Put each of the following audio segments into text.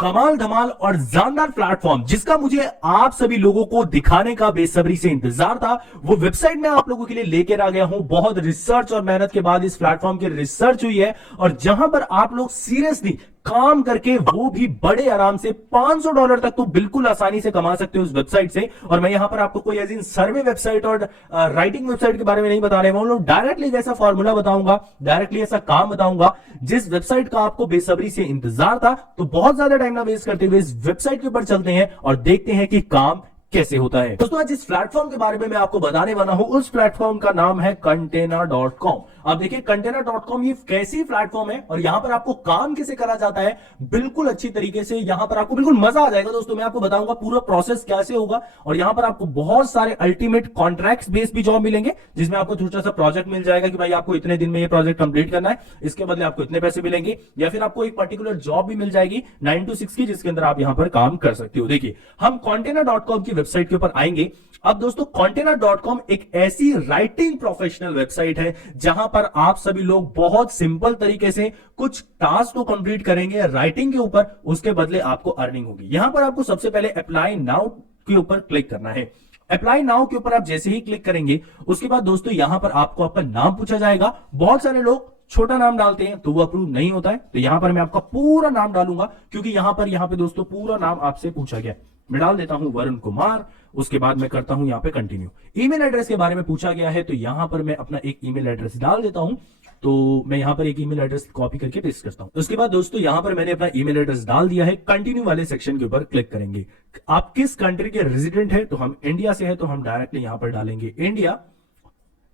कमाल धमाल और जानदार प्लेटफॉर्म जिसका मुझे आप सभी लोगों को दिखाने का बेसब्री से इंतजार था, वो वेबसाइट में आप लोगों के लिए लेकर आ गया हूं। बहुत रिसर्च और मेहनत के बाद इस प्लेटफॉर्म की रिसर्च हुई है और जहां पर आप लोग सीरियसली काम करके वो भी बड़े आराम से $500 तक तो बिल्कुल आसानी से कमा सकते हो उस वेबसाइट से। और मैं यहां पर आपको कोई ऐसी सर्वे वेबसाइट और राइटिंग वेबसाइट के बारे में नहीं बता रहे हूं, डायरेक्टली ऐसा फॉर्मूला बताऊंगा, डायरेक्टली ऐसा काम बताऊंगा जिस वेबसाइट का आपको बेसब्री से इंतजार था। तो बहुत ज्यादा टाइम ना वेस्ट करते हुए इस वेबसाइट के ऊपर चलते हैं और देखते हैं कि काम कैसे होता है। दोस्तों, आज जिस प्लेटफॉर्म के बारे में मैं आपको बताने वाला हूं उस प्लेटफॉर्म का नाम है Container.com। अब देखिए Container.com ये कैसी प्लेटफॉर्म है और यहां पर आपको काम कैसे करा जाता है बिल्कुल अच्छी तरीके से। यहां पर आपको बिल्कुल मजा आ जाएगा दोस्तों। मैं आपको बताऊंगा पूरा प्रोसेस कैसे होगा और यहां पर आपको बहुत सारे अल्टीमेट कॉन्ट्रैक्ट्स बेस्ड भी जॉब मिलेंगे जिसमें आपको छोटा सा प्रोजेक्ट मिल जाएगा कि भाई आपको इतने दिन में ये प्रोजेक्ट कंप्लीट करना है, इसके बदले आपको इतने पैसे मिलेंगे। या फिर आपको एक पर्टिकुलर जॉब भी मिल जाएगी 9 to 6 की, जिसके अंदर आप यहां पर काम कर सकते हो। देखिए, हम Container.com की वेबसाइट के ऊपर आएंगे। अब दोस्तों, Container.com एक ऐसी राइटिंग प्रोफेशनल वेबसाइट है जहां पर आप सभी लोग बहुत सिंपल तरीके से कुछ टास्क को कंप्लीट करेंगे राइटिंग के ऊपर, उसके बदले आपको अर्निंग होगी। यहां पर आपको सबसे पहले अप्लाई नाउ के ऊपर क्लिक करना है। अप्लाई नाउ के ऊपर आप जैसे ही क्लिक करेंगे उसके बाद दोस्तों यहां पर आपको आपका नाम पूछा जाएगा। बहुत सारे लोग छोटा नाम डालते हैं तो वो अप्रूव नहीं होता है, तो यहां पर मैं आपका पूरा नाम डालूंगा क्योंकि यहां पे दोस्तों पूरा नाम आपसे पूछा गया। मैं डाल देता हूं वरुण कुमार। उसके बाद मैं करता हूं यहां पे कंटिन्यू। ईमेल एड्रेस के बारे में पूछा गया है तो यहां पर मैं अपना एक ईमेल एड्रेस डाल देता हूं। तो मैं यहां पर एक ईमेल एड्रेस कॉपी करके पेस्ट करता हूं। उसके बाद दोस्तों यहां पर मैंने अपना ईमेल एड्रेस डाल दिया है। कंटिन्यू वाले सेक्शन के ऊपर क्लिक करेंगे। आप किस कंट्री के रेजिडेंट है, तो हम इंडिया से है तो हम डायरेक्टली यहां पर डालेंगे इंडिया।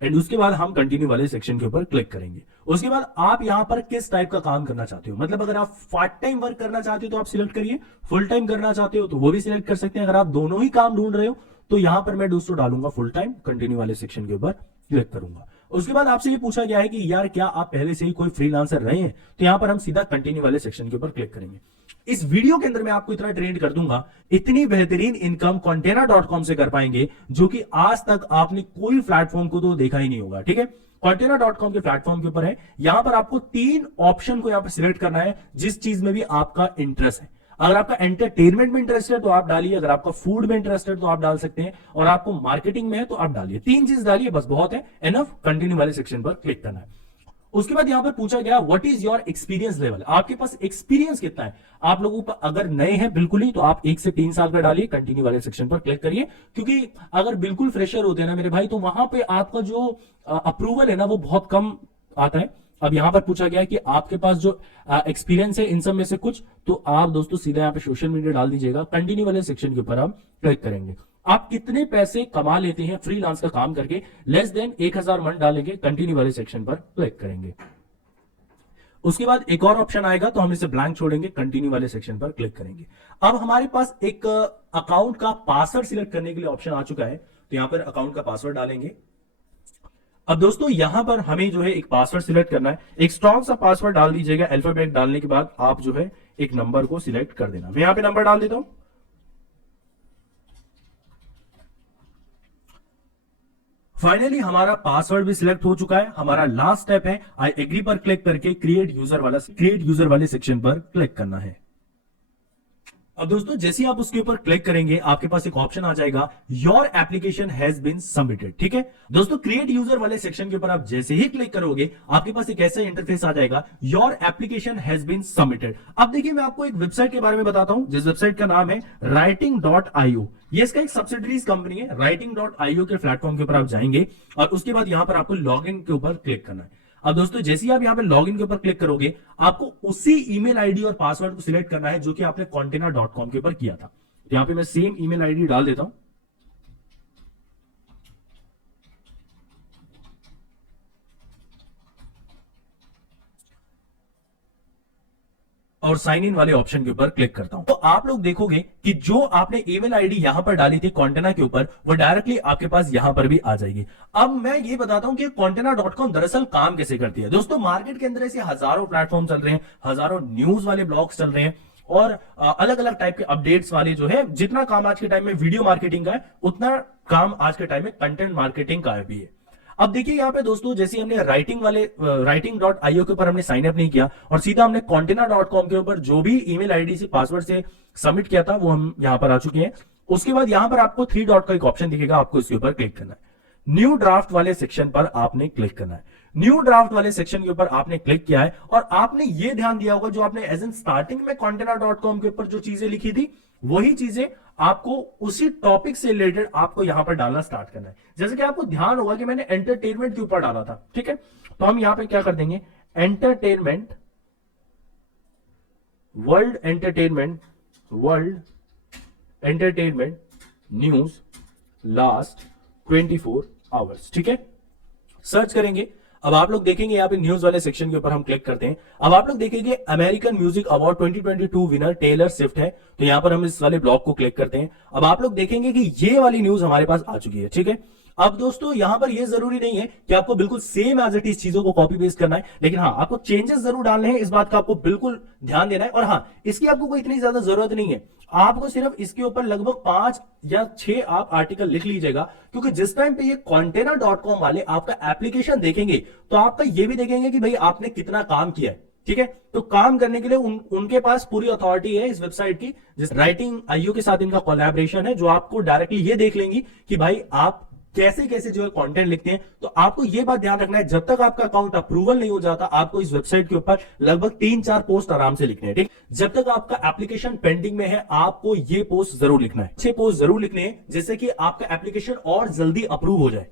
एंड उसके बाद हम कंटिन्यू वाले सेक्शन के ऊपर क्लिक करेंगे। उसके बाद आप यहां पर किस टाइप का काम करना चाहते हो, मतलब अगर आप पार्ट टाइम वर्क करना चाहते हो तो आप सिलेक्ट करिए, फुल टाइम करना चाहते हो तो वो भी सिलेक्ट कर सकते हैं। अगर आप दोनों ही काम ढूंढ रहे हो तो यहां पर मैं दोस्तों डालूंगा फुल टाइम, कंटिन्यू वाले सेक्शन के ऊपर क्लिक करूंगा। उसके बाद आपसे ये पूछा गया है कि यार क्या आप पहले से ही कोई फ्रीलांसर रहे हैं, तो यहां पर हम सीधा कंटिन्यू वाले सेक्शन के ऊपर क्लिक करेंगे। इस वीडियो के अंदर मैं आपको इतना ट्रेंड कर दूंगा, इतनी बेहतरीन इनकम Container.com से कर पाएंगे जो कि आज तक आपने कोई प्लेटफॉर्म को तो देखा ही नहीं होगा। ठीक है, Container.com के प्लेटफॉर्म के ऊपर है। यहां पर आपको 3 ऑप्शन को यहां पर सिलेक्ट करना है जिस चीज में भी आपका इंटरेस्ट है। अगर आपका एंटरटेनमेंट में इंटरेस्ट है तो आप डालिए, अगर आपका फूड में इंटरेस्ट है तो आप डाल सकते हैं, और आपको मार्केटिंग में है तो आप डालिए। 3 चीज डालिए, बस बहुत है, एनफ। कंटिन्यू वाले सेक्शन पर क्लिक करना है। उसके बाद यहां पर पूछा गया what is your experience level, आपके पास एक्सपीरियंस कितना है। आप लोगों पर अगर नए हैं बिल्कुल ही तो आप 1 से 3 साल का डालिए, कंटिन्यू वाले सेक्शन पर क्लिक करिए। क्योंकि अगर बिल्कुल फ्रेशर होते हैं ना मेरे भाई, तो वहां पे आपका जो अप्रूवल है ना वो बहुत कम आता है। अब यहां पर पूछा गया है कि आपके पास जो एक्सपीरियंस है इन सब में से कुछ, तो आप दोस्तों सीधा यहां पे सोशल मीडिया डाल दीजिएगा। कंटिन्यू वाले सेक्शन के ऊपर हम क्लिक करेंगे। आप कितने पैसे कमा लेते हैं फ्रीलांस का काम करके, लेस देन 1000 मंथ डालेंगे, कंटिन्यू वाले सेक्शन पर क्लिक करेंगे। उसके बाद एक और ऑप्शन आएगा तो हम इसे ब्लैंक छोड़ेंगे, कंटिन्यू वाले सेक्शन पर क्लिक करेंगे। अब हमारे पास एक अकाउंट का पासवर्ड सिलेक्ट करने के लिए ऑप्शन आ चुका है, तो यहां पर अकाउंट का पासवर्ड डालेंगे। अब दोस्तों यहां पर हमें जो है एक पासवर्ड सिलेक्ट करना है। एक स्ट्रॉन्ग सा पासवर्ड डाल दीजिएगा। अल्फाबेट डालने के बाद आप जो है एक नंबर को सिलेक्ट कर देना। मैं यहां पे नंबर डाल देता हूं। फाइनली हमारा पासवर्ड भी सिलेक्ट हो चुका है। हमारा लास्ट स्टेप है आई एग्री पर क्लिक करके क्रिएट यूजर वाले सेक्शन पर क्लिक करना है। अब दोस्तों जैसे ही आप उसके ऊपर क्लिक करेंगे आपके पास एक ऑप्शन आ जाएगा your application has been submitted. ठीक है दोस्तों, क्रिएट यूजर वाले सेक्शन के ऊपर आप जैसे ही क्लिक करोगे आपके पास एक ऐसा इंटरफेस आ जाएगा, your application has been submitted. अब देखिए मैं आपको एक वेबसाइट के बारे में बताता हूं जिस वेबसाइट का नाम है writing.io। ये इसका एक सब्सिडरीज कंपनी है। writing.io के प्लेटफॉर्म के ऊपर आप जाएंगे और उसके बाद यहां पर आपको लॉग इन के ऊपर क्लिक करना है। अब दोस्तों जैसे ही आप यहां पे लॉगिन के ऊपर क्लिक करोगे आपको उसी ईमेल आईडी और पासवर्ड को सिलेक्ट करना है जो कि आपने Container.com के ऊपर किया था। तो यहां पे मैं सेम ईमेल आईडी डाल देता हूं। और साइन इन वाले ऑप्शन के ऊपर क्लिक करता हूं तो आप लोग देखोगे कि जो आपने ईमेल आईडी यहां पर डाली थी Container के ऊपर वो डायरेक्टली आपके पास यहां पर भी आ जाएगी। अब मैं ये बताता हूं कि Container.com दरअसल काम कैसे करती है। दोस्तों मार्केट के अंदर ऐसे हजारों प्लेटफॉर्म चल रहे हैं, हजारों न्यूज वाले ब्लॉग्स चल रहे हैं और अलग अलग टाइप के अपडेट्स वाले जो है। जितना काम आज के टाइम में वीडियो मार्केटिंग का है उतना काम आज के टाइम में कंटेंट मार्केटिंग का भी है। अब देखिए यहाँ पे दोस्तों, जैसे हमने writing.io के ऊपर हमने साइन अप नहीं किया और सीधा हमने container.com के ऊपर जो भी ईमेल आईडी से पासवर्ड से सबमिट किया था वो हम यहाँ पर आ चुके हैं। उसके बाद यहाँ पर आपको 3 डॉट का एक ऑप्शन दिखेगा, आपको इसके ऊपर क्लिक करना है। न्यू ड्राफ्ट वाले सेक्शन पर आपने क्लिक करना है। न्यू ड्राफ्ट वाले सेक्शन के ऊपर आपने क्लिक किया है और आपने ये ध्यान दिया होगा जो आपने एज एन स्टार्टिंग में container.com के ऊपर जो चीजें लिखी थी वही चीजें आपको उसी टॉपिक से रिलेटेड आपको यहां पर डालना स्टार्ट करना है। जैसे कि आपको ध्यान होगा कि मैंने एंटरटेनमेंट के ऊपर डाला था, ठीक है, तो हम यहां पे क्या कर देंगे, entertainment, world entertainment news last 24 hours, ठीक है, सर्च करेंगे। अब आप लोग देखेंगे यहाँ पे न्यूज वाले सेक्शन के ऊपर हम क्लिक करते हैं। अब आप लोग देखेंगे American music award 2022 winner Taylor Swift है, तो यहां पर हम इस वाले ब्लॉग को क्लिक करते हैं। अब आप लोग देखेंगे कि ये वाली न्यूज हमारे पास आ चुकी है, ठीक है। अब दोस्तों यहां पर ये जरूरी नहीं है कि आपको बिल्कुल सेम एज इट इज चीजों को कॉपी पेस्ट करना है, लेकिन हाँ आपको चेंजेस जरूर डालने हैं, इस बात का आपको बिल्कुल ध्यान देना है। और हाँ, इसकी आपको कोई इतनी ज्यादा जरूरत नहीं है, आपको सिर्फ इसके ऊपर लगभग 5 या 6 आप आर्टिकल लिख लीजिएगा, क्योंकि जिस टाइम पे ये container.com वाले आपका एप्लीकेशन देखेंगे तो आपका ये भी देखेंगे कि भाई आपने कितना काम किया है, ठीक है। तो काम करने के लिए उनके पास पूरी अथॉरिटी है इस वेबसाइट की, जिस writing.io के साथ इनका कोलैबोरेशन है, जो आपको डायरेक्टली ये देख लेंगी कि भाई आप कैसे कैसे जो है कंटेंट लिखते हैं। तो आपको ये बात ध्यान रखना है, जब तक आपका अकाउंट अप्रूवल नहीं हो जाता आपको इस वेबसाइट के ऊपर लगभग 3-4 पोस्ट आराम से लिखने हैं, ठीक। जब तक आपका एप्लीकेशन पेंडिंग में है आपको ये पोस्ट जरूर लिखना है, 6 पोस्ट जरूर लिखने हैं, जिससे कि आपका एप्लीकेशन और जल्दी अप्रूव हो जाए।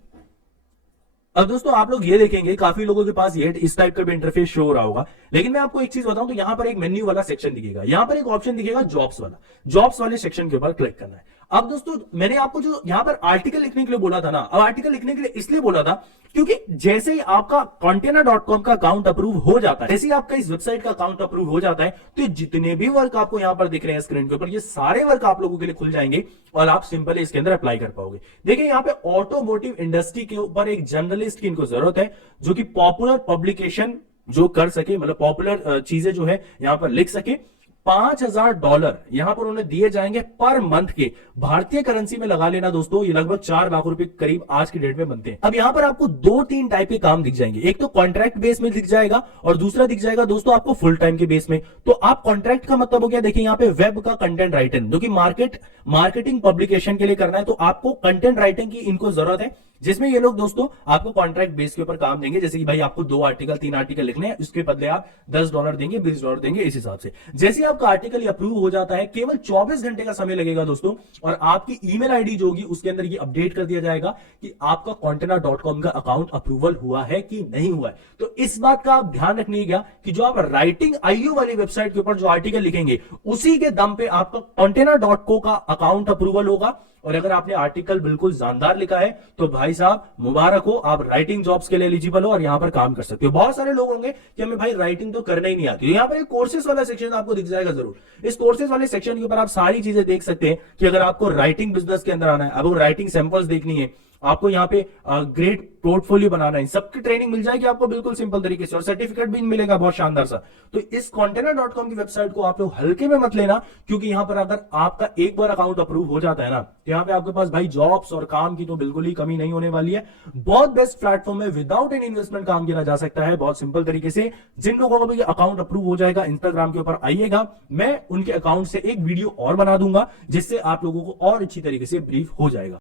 अब दोस्तों आप लोग ये देखेंगे काफी लोगों के पास ये इस टाइप का भी इंटरफेस शो हो रहा होगा, लेकिन मैं आपको एक चीज बताऊं तो यहां पर एक मेन्यू वाला सेक्शन दिखेगा, यहां पर एक ऑप्शन दिखेगा जॉब्स वाला, जॉब्स वाले सेक्शन के ऊपर क्लिक करना है। अब दोस्तों मैंने आपको जो यहां पर आर्टिकल लिखने के लिए बोला था ना, अब आर्टिकल लिखने के लिए इसलिए बोला था क्योंकि जैसे ही आपका container.com का अकाउंट अप्रूव हो जाता है, जैसे ही आपका इस वेबसाइट का अकाउंट अप्रूव हो जाता है, तो जितने भी वर्क आपको यहां पर दिख रहे हैं स्क्रीन के ऊपर, ये सारे वर्क आप लोगों के लिए खुल जाएंगे और आप सिंपली इसके अंदर अप्लाई कर पाओगे। देखिए यहाँ पे ऑटोमोटिव इंडस्ट्री के ऊपर एक जर्नलिस्ट की इनको जरूरत है जो कि पॉपुलर पब्लिकेशन जो कर सके, मतलब पॉपुलर चीजें जो है यहां पर लिख सके। $5000 यहां पर उन्हें दिए जाएंगे पर मंथ के, भारतीय करेंसी में लगा लेना दोस्तों, ये लगभग 4 लाख रुपए करीब आज की डेट में बनते हैं। अब यहां पर आपको 2-3 टाइप के काम दिख जाएंगे, एक तो कॉन्ट्रैक्ट बेस में दिख जाएगा और दूसरा दिख जाएगा दोस्तों आपको फुल टाइम के बेस में। तो आप कॉन्ट्रैक्ट का मतलब हो गया, देखिए यहाँ पे वेब का कंटेंट राइटिंग, जो कि मार्केटिंग पब्लिकेशन के लिए करना है, तो आपको कंटेंट राइटिंग की इनको जरूरत है, जिसमें ये लोग दोस्तों आपको कॉन्ट्रैक्ट बेस के ऊपर काम देंगे। जैसे कि भाई आपको 2 आर्टिकल 3 आर्टिकल लिखने हैं, उसके बदले आप $10 देंगे, $20 देंगे, इस हिसाब से। जैसे आपका आर्टिकल अप्रूव हो जाता है, केवल 24 घंटे का समय लगेगा दोस्तों, और आपकी ईमेल आईडी जो होगी उसके अंदर ये अपडेट कर दिया जाएगा कि आपका container.com का अकाउंट अप्रूवल हुआ है कि नहीं हुआ है। तो इस बात का आप ध्यान रखिएगा कि जो आप writing.io वाली वेबसाइट के ऊपर जो आर्टिकल लिखेंगे उसी के दम पे आपका container.co का अकाउंट अप्रूवल होगा। और अगर आपने आर्टिकल बिल्कुल जानदार लिखा है तो भाई साहब मुबारक हो, आप राइटिंग जॉब्स के लिए एलिजिबल हो और यहां पर काम कर सकते हो। बहुत सारे लोग होंगे कि हमें भाई राइटिंग तो करना ही नहीं आती, यहां पर एक कोर्सेज वाला सेक्शन आपको दिख जाएगा जरूर। इस कोर्सेज वाले सेक्शन के ऊपर आप सारी चीजें देख सकते हैं कि अगर आपको राइटिंग बिजनेस के अंदर आना है, अब राइटिंग सैंपल्स देखनी है, आपको यहाँ पे ग्रेट पोर्टफोलियो बनाना है, सबकी ट्रेनिंग मिल जाएगी आपको बिल्कुल सिंपल तरीके से, और सर्टिफिकेट भी मिलेगा बहुत शानदार सा। तो इस container.com की वेबसाइट को आप लोग हल्के में मत लेना, क्योंकि यहां पर अगर आपका एक बार अकाउंट अप्रूव हो जाता है ना, तो यहाँ पे आपके पास भाई जॉब्स और काम की तो बिल्कुल ही कमी नहीं होने वाली है। बहुत बेस्ट प्लेटफॉर्म है, विदाउट एनी इन्वेस्टमेंट काम किया जा सकता है बहुत सिंपल तरीके से। जिन लोगों का भी अकाउंट अप्रूव हो जाएगा, इंस्टाग्राम के ऊपर आइएगा, मैं उनके अकाउंट से एक वीडियो और बना दूंगा जिससे आप लोगों को और अच्छी तरीके से ब्रीफ हो जाएगा।